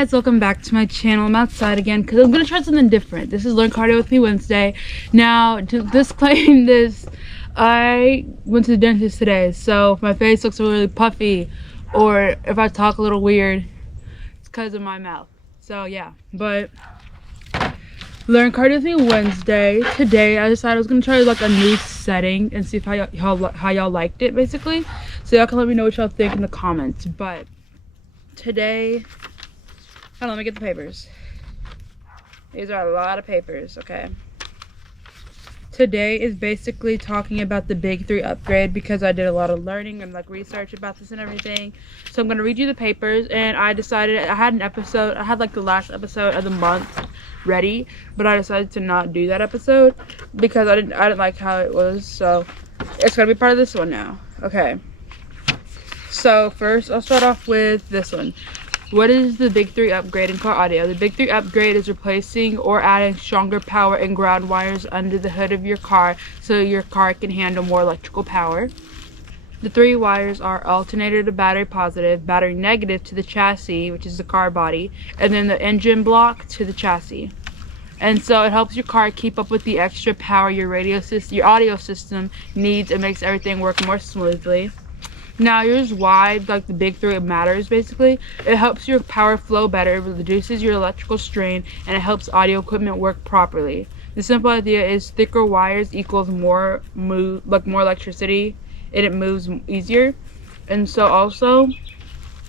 guys, welcome back to my channel. I'm outside again because I'm gonna try something different. This is Learn Cardio with Me Wednesday. Now, to disclaim this, I went to the dentist today, so if my face looks really puffy or if I talk a little weird, it's because of my mouth. So yeah, but Learn Cardio with Me Wednesday. Today I decided I was gonna try like a new setting and see if how y'all liked it, basically, so y'all can let me know what y'all think in the comments. But today, hold on, let me get the papers. These are a lot of papers. Okay, today is basically talking about the big 3 upgrade because I did a lot of learning and like research about this and everything. So I'm gonna read you the papers, and I decided I had like the last episode of the month ready, but I decided to not do that episode because I didn't like how it was, so it's gonna be part of this one now. Okay, so first I'll start off with this one. What is the big 3 upgrade in car audio? The big 3 upgrade is replacing or adding stronger power and ground wires under the hood of your car so your car can handle more electrical power. The 3 wires are alternator to battery positive, battery negative to the chassis, which is the car body, and then the engine block to the chassis. And so it helps your car keep up with the extra power your audio system needs and makes everything work more smoothly. Now here's why like the big 3 matters. Basically, it helps your power flow better, it reduces your electrical strain, and it helps audio equipment work properly. The simple idea is thicker wires equals more electricity, and it moves easier. And so also,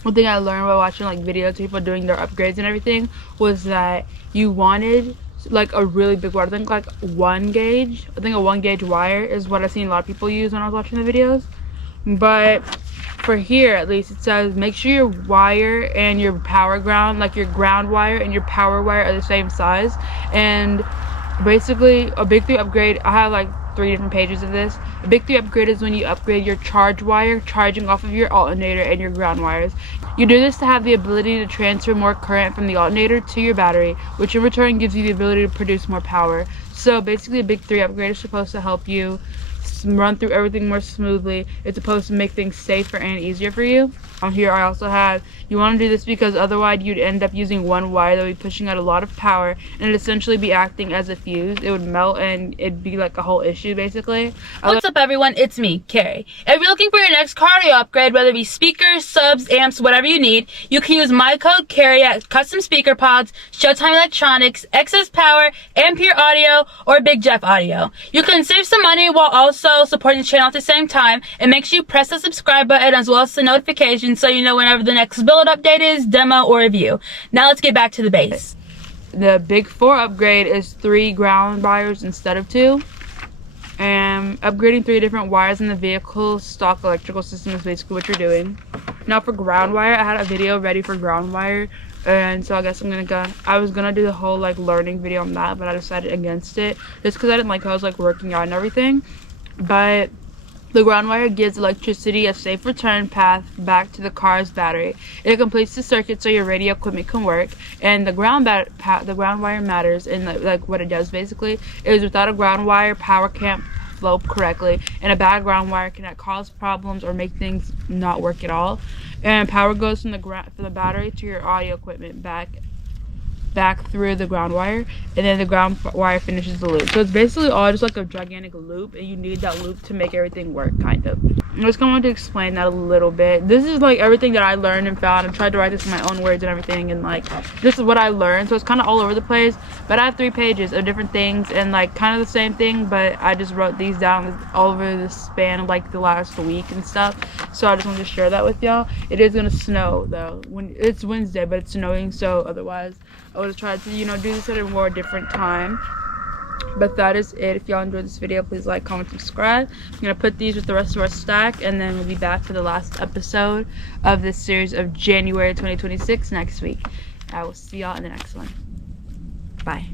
one thing I learned while watching like videos of people doing their upgrades and everything was that you wanted like a really big wire. I think like 1 gauge. I think a 1 gauge wire is what I've seen a lot of people use when I was watching the videos. But for here, at least, it says make sure your wire and your power ground, like your ground wire and your power wire, are the same size. And basically, a big 3 upgrade, I have like 3 different pages of this. A big 3 upgrade is when you upgrade your charge wire, charging off of your alternator and your ground wires. You do this to have the ability to transfer more current from the alternator to your battery, which in return gives you the ability to produce more power. So basically, a big 3 upgrade is supposed to help you run through everything more smoothly. It's supposed to make things safer and easier for you. On here I also have, you want to do this because otherwise you'd end up using 1 wire that would be pushing out a lot of power and it'd essentially be acting as a fuse. It would melt and it'd be like a whole issue basically. What's up everyone, it's me, Keri. If you're looking for your next cardio upgrade, whether it be speakers, subs, amps, whatever you need, you can use my code Keri at Custom Speaker Pods, Showtime Electronics, Excess Power, Ampere Audio, or Big Jeff Audio. You can save some money while also supporting the channel at the same time, and make sure you press the subscribe button as well as the notification so you know whenever the next build update is, demo, or review. Now let's get back to the base. The big 4 upgrade is 3 ground wires instead of 2. And upgrading 3 different wires in the vehicle's stock electrical system is basically what you're doing. Now for ground wire, I had a video ready for ground wire, and so I guess I was gonna do the whole like learning video on that, but I decided against it just because I didn't like how I was like working out and everything. But the ground wire gives electricity a safe return path back to the car's battery. It completes the circuit so your radio equipment can work. And the ground wire matters, and like what it does basically is without a ground wire, power can't flow correctly, and a bad ground wire can cause problems or make things not work at all. And power goes from the battery to your audio equipment back through the ground wire, and then the ground wire finishes the loop. So it's basically all just like a gigantic loop, and you need that loop to make everything work, kind of. I'm just going to explain that a little bit. This is like everything that I learned and found, and tried to write this in my own words and everything, and like this is what I learned, so it's kind of all over the place. But I have 3 pages of different things and like kind of the same thing, but I just wrote these down all over the span of like the last week and stuff. So I just wanted to share that with y'all. It is gonna snow though. When it's Wednesday, but it's snowing, so otherwise I would have tried to, do this at a more different time. But that is it. If y'all enjoyed this video, please like, comment, subscribe. I'm gonna put these with the rest of our stack, and then we'll be back for the last episode of this series of January 2026 next week. I will see y'all in the next one. Bye.